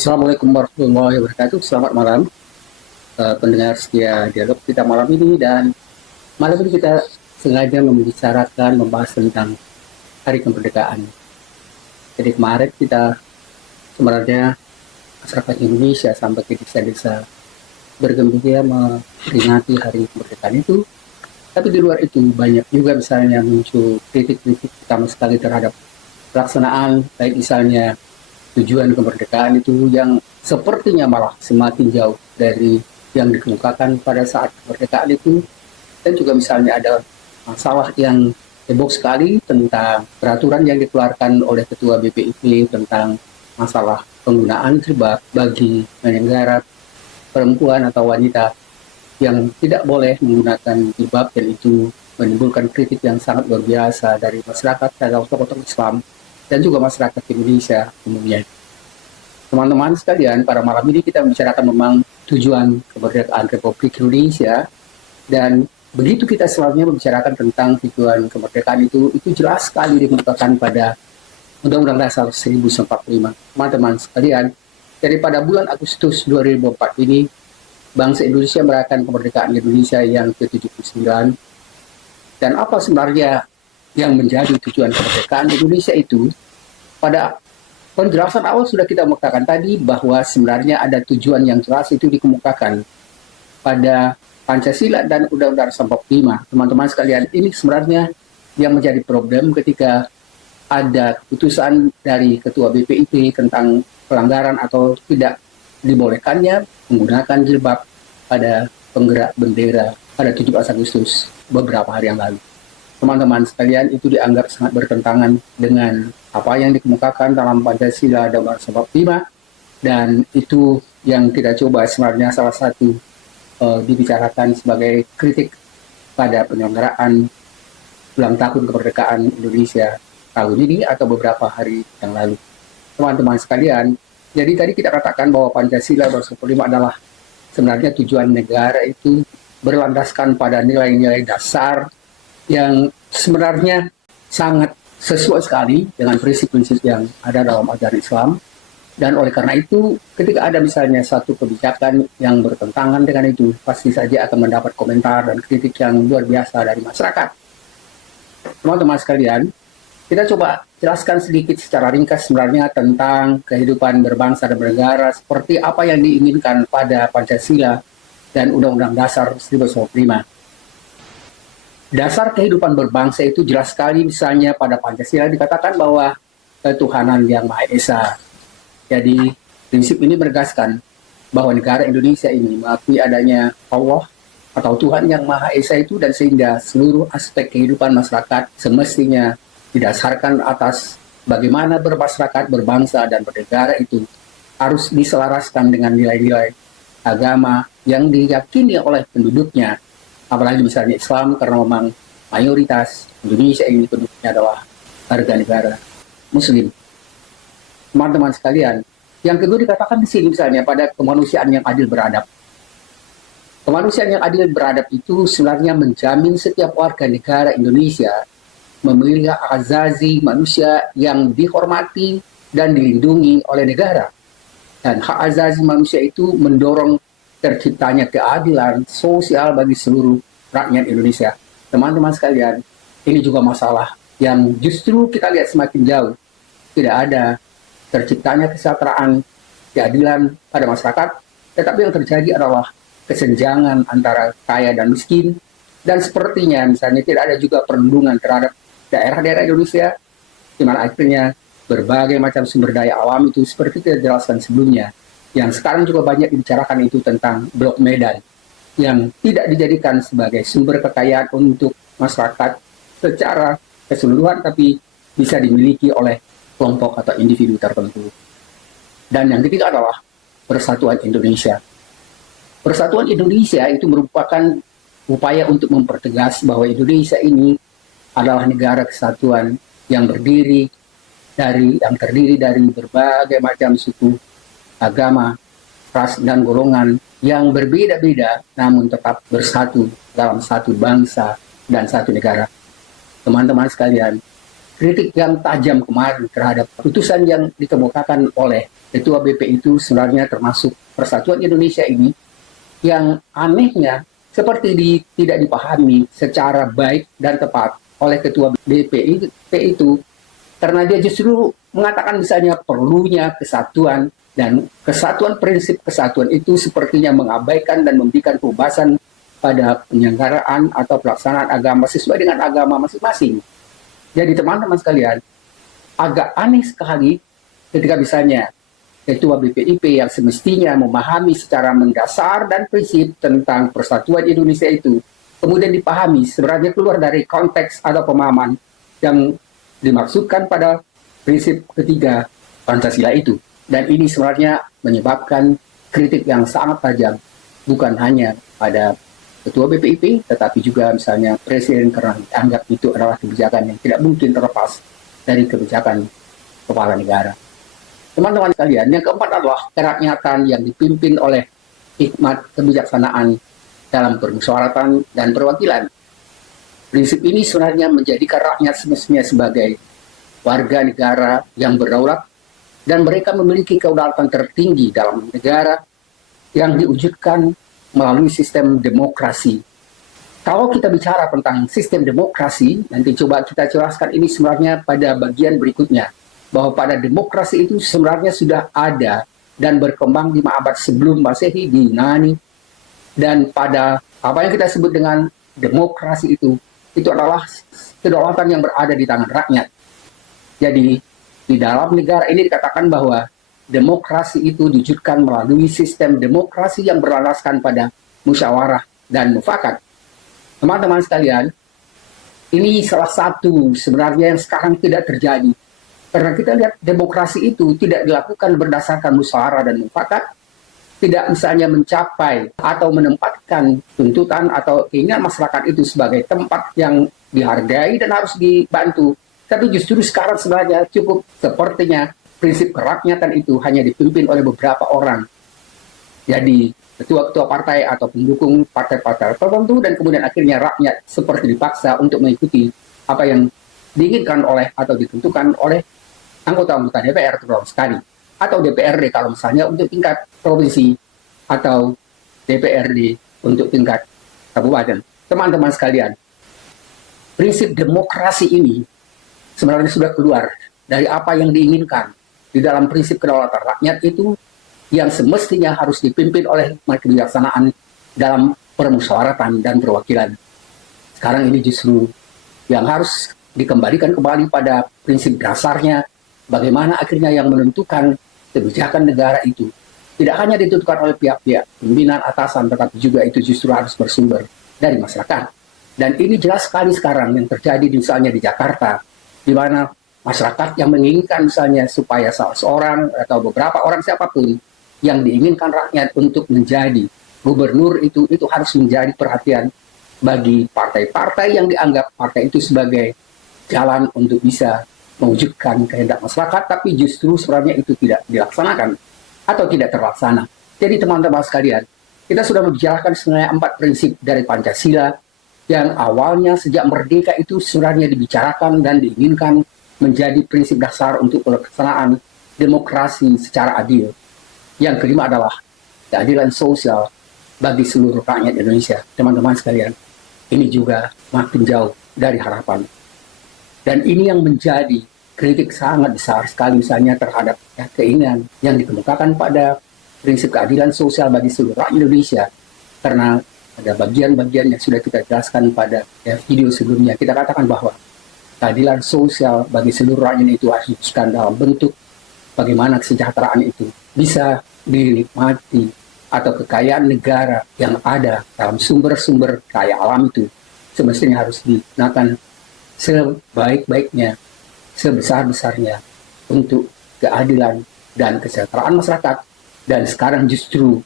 Assalamualaikum warahmatullahi wabarakatuh. Selamat malam, pendengar setia dialog kita malam ini. Dan malam ini kita sengaja membicarakan, membahas tentang Hari Kemerdekaan. Jadi kemarin kita sebenarnya masyarakat Indonesia sampai ke desa-desa bergembira memperingati Hari Kemerdekaan itu. Tapi di luar itu banyak juga misalnya muncul kritik-kritik pertama sekali terhadap pelaksanaan, baik misalnya tujuan kemerdekaan itu yang sepertinya malah semakin jauh dari yang dikemukakan pada saat kemerdekaan itu. Dan juga misalnya ada masalah yang heboh sekali tentang peraturan yang dikeluarkan oleh Ketua BPIP tentang masalah penggunaan jilbab bagi penyelenggara perempuan atau wanita yang tidak boleh menggunakan jilbab, dan itu menimbulkan kritik yang sangat luar biasa dari masyarakat dan tokoh-tokoh Islam dan juga masyarakat Indonesia umumnya. Teman-teman sekalian, pada malam ini kita membicarakan memang tujuan kemerdekaan Republik Indonesia, dan begitu kita selanjutnya membicarakan tentang tujuan kemerdekaan itu jelas sekali dikemukakan pada Undang-Undang Dasar 1945. Teman-teman sekalian, dari pada bulan Agustus 2004 ini, bangsa Indonesia merayakan kemerdekaan Indonesia yang ke-79. Dan apa sebenarnya yang menjadi tujuan kemerdekaan Indonesia itu? Pada penjelasan awal sudah kita mengatakan tadi bahwa sebenarnya ada tujuan yang jelas itu dikemukakan pada Pancasila dan Undang-Undang 45. Teman-teman sekalian, ini sebenarnya yang menjadi problem ketika ada keputusan dari Ketua BPIP tentang pelanggaran atau tidak dibolehkannya menggunakan jilbab pada penggerak bendera pada 17 Agustus beberapa hari yang lalu. Teman-teman sekalian, itu dianggap sangat bertentangan dengan apa yang dikemukakan dalam Pancasila dan Undang-Undang 45, dan itu yang kita coba sebenarnya salah satu dibicarakan sebagai kritik pada penyelenggaraan ulang tahun kemerdekaan Indonesia tahun ini atau beberapa hari yang lalu. Teman-teman sekalian, jadi tadi kita katakan bahwa Pancasila dan 45 adalah sebenarnya tujuan negara itu berlandaskan pada nilai-nilai dasar yang sebenarnya sangat sesuai sekali dengan prinsip-prinsip yang ada dalam ajaran Islam. Dan oleh karena itu, ketika ada misalnya satu kebijakan yang bertentangan dengan itu, pasti saja akan mendapat komentar dan kritik yang luar biasa dari masyarakat. Teman-teman sekalian, kita coba jelaskan sedikit secara ringkas sebenarnya tentang kehidupan berbangsa dan bernegara seperti apa yang diinginkan pada Pancasila dan Undang-Undang Dasar 1945. Dasar kehidupan berbangsa itu jelas sekali, misalnya pada Pancasila dikatakan bahwa ketuhanan yang Maha Esa. Jadi prinsip ini menegaskan bahwa negara Indonesia ini mengakui adanya Allah atau Tuhan yang Maha Esa itu, dan sehingga seluruh aspek kehidupan masyarakat semestinya didasarkan atas bagaimana bermasyarakat, berbangsa, dan bernegara itu harus diselaraskan dengan nilai-nilai agama yang diyakini oleh penduduknya. Apalagi misalnya Islam, karena memang mayoritas Indonesia ini penduduknya adalah warga negara Muslim. Teman-teman sekalian, yang kedua dikatakan di sini misalnya pada kemanusiaan yang adil beradab. Kemanusiaan yang adil beradab itu sebenarnya menjamin setiap warga negara Indonesia memiliki hak azazi manusia yang dihormati dan dilindungi oleh negara. Dan hak azazi manusia itu mendorong terciptanya keadilan sosial bagi seluruh rakyat Indonesia. Teman-teman sekalian, ini juga masalah yang justru kita lihat semakin jauh. Tidak ada terciptanya kesejahteraan, keadilan pada masyarakat, tetapi yang terjadi adalah kesenjangan antara kaya dan miskin, dan sepertinya misalnya tidak ada juga perlindungan terhadap daerah-daerah Indonesia, di mana akhirnya berbagai macam sumber daya alam itu seperti kita jelaskan sebelumnya, yang sekarang juga banyak dibicarakan itu tentang Blok Medan, yang tidak dijadikan sebagai sumber kekayaan untuk masyarakat secara keseluruhan, tapi bisa dimiliki oleh kelompok atau individu tertentu. Dan yang ketiga adalah Persatuan Indonesia. Persatuan Indonesia itu merupakan upaya untuk mempertegas bahwa Indonesia ini adalah negara kesatuan yang terdiri dari berbagai macam suku, agama, ras, dan golongan yang berbeda-beda namun tetap bersatu dalam satu bangsa dan satu negara. Teman-teman sekalian, kritik yang tajam kemarin terhadap putusan yang dikemukakan oleh Ketua BP itu sebenarnya termasuk Persatuan Indonesia ini yang anehnya seperti tidak dipahami secara baik dan tepat oleh Ketua BP itu karena dia justru mengatakan misalnya perlunya kesatuan dan kesatuan prinsip kesatuan itu sepertinya mengabaikan dan memberikan pembahasan pada penyelenggaraan atau pelaksanaan agama sesuai dengan agama masing-masing. Jadi teman-teman sekalian, agak aneh sekali ketika misalnya Ketua BPIP yang semestinya memahami secara mendasar dan prinsip tentang persatuan Indonesia itu, kemudian dipahami sebenarnya keluar dari konteks atau pemahaman yang dimaksudkan pada prinsip ketiga Pancasila itu. Dan ini sebenarnya menyebabkan kritik yang sangat tajam, bukan hanya pada Ketua BPIP, tetapi juga misalnya Presiden karena dianggap itu adalah kebijakan yang tidak mungkin terlepas dari kebijakan kepala negara. Teman-teman sekalian, yang keempat adalah kerakyatan yang dipimpin oleh hikmat kebijaksanaan dalam permusyawaratan dan perwakilan. Prinsip ini sebenarnya menjadikan rakyat semestinya sebagai warga negara yang berdaulat dan mereka memiliki kedaulatan tertinggi dalam negara yang diwujudkan melalui sistem demokrasi. Kalau kita bicara tentang sistem demokrasi, nanti coba kita jelaskan ini sebenarnya pada bagian berikutnya. Bahwa pada demokrasi itu sebenarnya sudah ada dan berkembang 5 abad sebelum Masehi di Yunani. Dan pada apa yang kita sebut dengan demokrasi itu adalah kedaulatan yang berada di tangan rakyat. Jadi di dalam negara ini dikatakan bahwa demokrasi itu diwujudkan melalui sistem demokrasi yang berlandaskan pada musyawarah dan mufakat. Teman-teman sekalian, ini salah satu sebenarnya yang sekarang tidak terjadi. Karena kita lihat demokrasi itu tidak dilakukan berdasarkan musyawarah dan mufakat, tidak misalnya mencapai atau menempatkan tuntutan atau keinginan masyarakat itu sebagai tempat yang dihargai dan harus dibantu. Tapi justru sekarang sebenarnya cukup sepertinya prinsip kerakyatan itu hanya dipimpin oleh beberapa orang. Jadi ketua-ketua partai atau pendukung partai-partai tertentu dan kemudian akhirnya rakyat seperti dipaksa untuk mengikuti apa yang diinginkan oleh atau ditentukan oleh anggota-anggota DPR terutama sekali. Atau DPRD kalau misalnya untuk tingkat provinsi atau DPRD untuk tingkat kabupaten. Teman-teman sekalian, prinsip demokrasi ini sebenarnya sudah keluar dari apa yang diinginkan di dalam prinsip kedaulatan rakyat itu yang semestinya harus dipimpin oleh hikmat kebijaksanaan dalam permusyawaratan dan perwakilan. Sekarang ini justru yang harus dikembalikan kembali pada prinsip dasarnya bagaimana akhirnya yang menentukan kebijakan negara itu tidak hanya ditentukan oleh pihak-pihak pimpinan atasan, tetapi juga itu justru harus bersumber dari masyarakat. Dan ini jelas sekali sekarang yang terjadi misalnya di Jakarta, di mana masyarakat yang menginginkan misalnya supaya salah seorang atau beberapa orang siapapun yang diinginkan rakyat untuk menjadi gubernur itu harus menjadi perhatian bagi partai-partai yang dianggap partai itu sebagai jalan untuk bisa mewujudkan kehendak masyarakat, tapi justru sebenarnya itu tidak dilaksanakan atau tidak terlaksana. Jadi teman-teman sekalian, kita sudah membicarakan sebenarnya 4 prinsip dari Pancasila yang awalnya sejak merdeka itu sebenarnya dibicarakan dan diinginkan menjadi prinsip dasar untuk pelaksanaan demokrasi secara adil. Yang kelima adalah keadilan sosial bagi seluruh rakyat Indonesia. Teman-teman sekalian, ini juga makin jauh dari harapan. Dan ini yang menjadi kritik sangat besar sekali misalnya terhadap keinginan yang dikemukakan pada prinsip keadilan sosial bagi seluruh rakyat Indonesia. Karena ada bagian-bagian yang sudah kita jelaskan pada video sebelumnya. Kita katakan bahwa keadilan sosial bagi seluruh rakyat itu harus diwujudkan dalam bentuk bagaimana kesejahteraan itu bisa dinikmati atau kekayaan negara yang ada dalam sumber-sumber kaya alam itu semestinya harus digunakan sebaik-baiknya, sebesar-besarnya untuk keadilan dan kesejahteraan masyarakat. Dan sekarang justru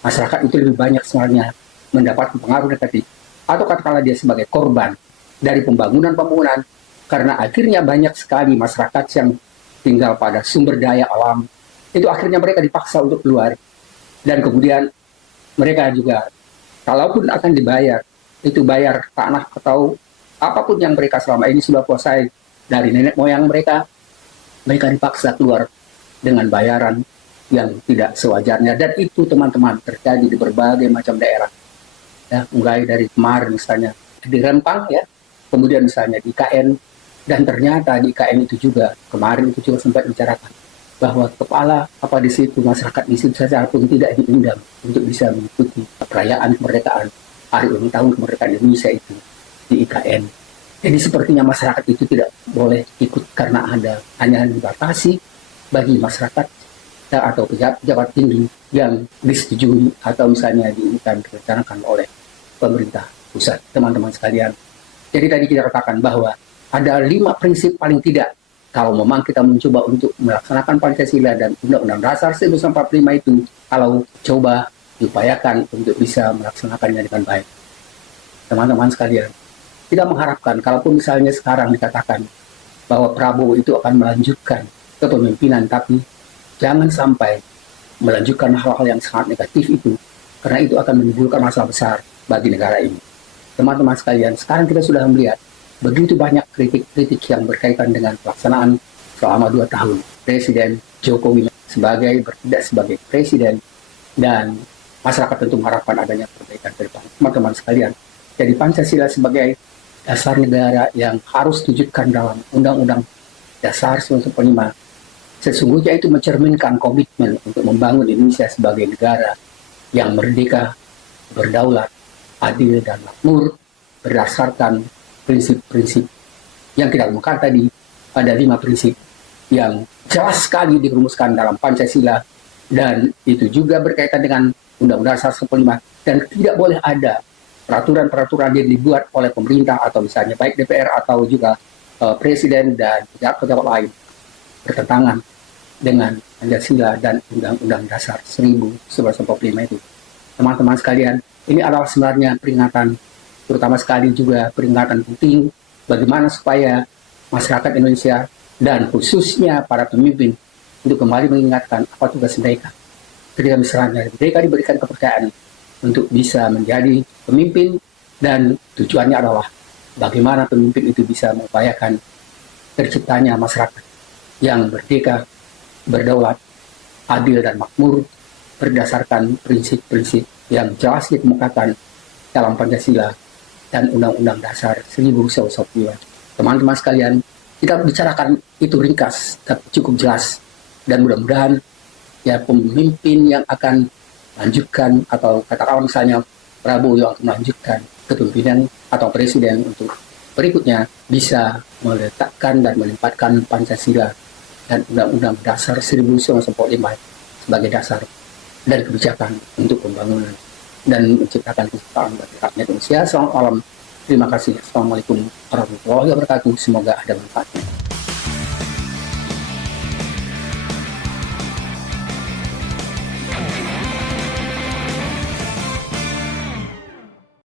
masyarakat itu lebih banyak sebenarnya mendapat pengaruh negatif atau katakanlah dia sebagai korban dari pembangunan karena akhirnya banyak sekali masyarakat yang tinggal pada sumber daya alam itu akhirnya mereka dipaksa untuk keluar dan kemudian mereka juga kalaupun akan dibayar itu bayar tanah atau apapun yang mereka selama ini sudah kuasai dari nenek moyang mereka, mereka dipaksa keluar dengan bayaran yang tidak sewajarnya. Dan itu teman-teman terjadi di berbagai macam daerah. Ya, mulai dari kemarin misalnya di Rempang ya, kemudian misalnya di IKN, dan ternyata di IKN itu juga kemarin itu juga sempat bicarakan bahwa kepala apa di situ masyarakat di situ saja pun tidak diundang untuk bisa mengikuti perayaan kemerdekaan hari ulang tahun kemerdekaan Indonesia itu di IKN. Jadi sepertinya masyarakat itu tidak boleh ikut karena ada hanya dibatasi bagi masyarakat atau pejabat tinggi yang disetujui atau misalnya direncanakan oleh pemerintah pusat. Teman-teman sekalian, jadi tadi kita katakan bahwa ada 5 prinsip paling tidak kalau memang kita mencoba untuk melaksanakan Pancasila dan Undang-Undang Dasar 1945 itu, kalau coba diupayakan untuk bisa melaksanakannya dengan baik. Teman-teman sekalian, tidak mengharapkan, kalaupun misalnya sekarang dikatakan bahwa Prabowo itu akan melanjutkan kepemimpinan, tapi jangan sampai melanjutkan hal-hal yang sangat negatif itu, karena itu akan menimbulkan masalah besar bagi negara ini. Teman-teman sekalian, sekarang kita sudah melihat begitu banyak kritik-kritik yang berkaitan dengan pelaksanaan selama 2 tahun Presiden Jokowi bertindak sebagai presiden, dan masyarakat tentu mengharapkan adanya perbaikan ke depan. Teman-teman sekalian, jadi Pancasila sebagai dasar negara yang harus diwujudkan dalam Undang-Undang Dasar 1945 sesungguhnya itu mencerminkan komitmen untuk membangun Indonesia sebagai negara yang merdeka, berdaulat, adil dan makmur berdasarkan prinsip-prinsip yang kita kemukakan tadi. Ada 5 prinsip yang jelas sekali dirumuskan dalam Pancasila, dan itu juga berkaitan dengan Undang-Undang Dasar 1945, dan tidak boleh ada peraturan-peraturan yang dibuat oleh pemerintah atau misalnya baik DPR atau juga Presiden dan pejabat-pejabat lain bertentangan dengan Pancasila dan Undang-Undang Dasar 1945 itu. Teman-teman sekalian, ini adalah sebenarnya peringatan, terutama sekali juga peringatan penting bagaimana supaya masyarakat Indonesia dan khususnya para pemimpin untuk kembali mengingatkan apa tugas mereka. Ketika misalnya mereka diberikan kepercayaan untuk bisa menjadi pemimpin, dan tujuannya adalah bagaimana pemimpin itu bisa mengupayakan terciptanya masyarakat yang merdeka, berdaulat, adil dan makmur berdasarkan prinsip-prinsip yang jelas dikemukakan dalam Pancasila dan Undang-Undang Dasar 1945. Teman-teman sekalian, kita bicarakan itu ringkas tapi cukup jelas, dan mudah-mudahan ya pemimpin yang akan lanjutkan atau katakanlah misalnya Prabowo yang akan melanjutkan kepemimpinan atau presiden untuk berikutnya bisa meletakkan dan menempatkan Pancasila dan Undang-Undang Dasar 1945 sebagai dasar dan kebijakan untuk pembangunan dan menciptakan kesejahteraan bagi rakyat Indonesia. Selamat malam. Terima kasih. Assalamualaikum warahmatullahi wabarakatuh. Semoga ada manfaatnya.